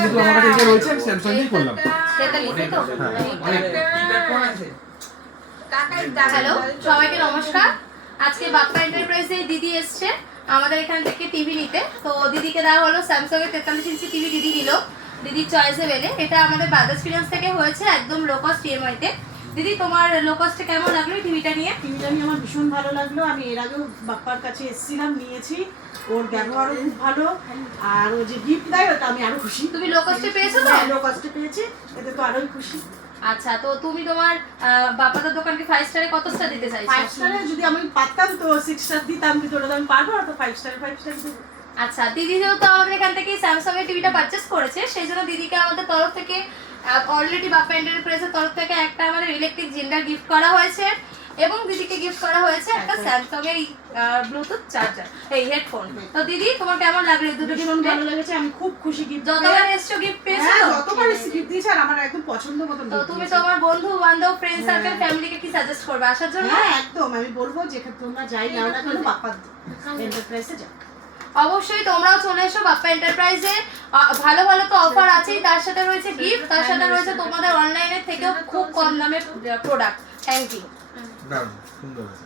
শুধু আমার কাছে এটা রয়েছে স্যামসাং দিয়ে করলাম। সেটা লিখে তো অনেক কিপ্যাড ফোন আছে। হ্যালো সবাইকে নমস্কার। আজকে বাপ্পা এন্টারপ্রাইজে দিদি এসছে আমাদের এখান থেকে টিভি নিতে। তো দিদিকে দেওয়া হলো স্যামসাং এর 43 ইঞ্চি টিভি দিদি দিল দিদির চয়েসে বেলে। এটা আমাদের বাজাজ ফিনান্স থেকে হয়েছে একদম লো কস্ট ইএমআই তে। দিদি তোমার লো কস্টে কেমন লাগলো টিভিটা নিয়ে? টিভিটা নিয়ে আমার ভীষণ ভালো লাগলো। আমি এর আগেও বাপ্পার কাছে এসেছিলাম, নিয়েছি, ওর ব্যবহারও খুব ভালো, আর ও যে গিফট দেয় ওটা আমি আরো খুশি। তুমি লো কস্টে পেয়েছো তো? লো কস্টে পেয়েছি, এতে তো আরোই খুশি। আচ্ছা, তো তুমি তোমার বাপ্পাদার দোকানকে 5 স্টারে কত স্টার দিতে চাইছো? 5 স্টারে যদি আমি পারতাম তো 6 স্টার দিতাম, কিন্তু ওটা তো আমি পারবো না, তো 5 স্টারে 5 স্টার দেবো। আচ্ছা, দিদি যেহেতু আমাদের এখান থেকে স্যামসাং এর টিভিটা পারচেজ করেছে, সেই জন্য দিদিকে আমাদের তরফ থেকে অলরেডি বাপ্পা এন্টারপ্রাইজের তরফ থেকে একটা আমাদের ইলেকট্রিক জিন্ডার গিফট করা হয়েছে এবং দিদিকে গিফট করা হয়েছে একটা স্যামসাং এর ব্লুটুথ চার্জার, এই হেডফোন। তো দিদি তোমার কেমন লাগলো এই দুটো ভীষণ গিফট? ভালো লেগেছে, আমি খুব খুশি। গিফট যতবার এসছো গিফট পেয়েছো তো? যতবার এসে গিফট দিয়েছে, আর আমার একদম পছন্দ মতো। তো তুমি তোমার বন্ধু বান্ধব ফ্রেন্ড সার্কেল ফ্যামিলিকে কি সাজেস্ট করবে আসার জন্য? হ্যাঁ একদম, আমি বলবো যেখানে তোমরা যাই নাও না কেন বাপ্পা এন্টারপ্রাইজে যাও। অবশ্যই তোমরাও চলে এসো বাপ্পা এন্টারপ্রাইজে। ভালো ভালো তো অফার আছেই, তার সাথে রয়েছে গিফট, তার সাথে রয়েছে তোমাদের অনলাইনের থেকেও খুব কম দামে প্রোডাক্ট। Thank you. দারুণ সুন্দর আছে।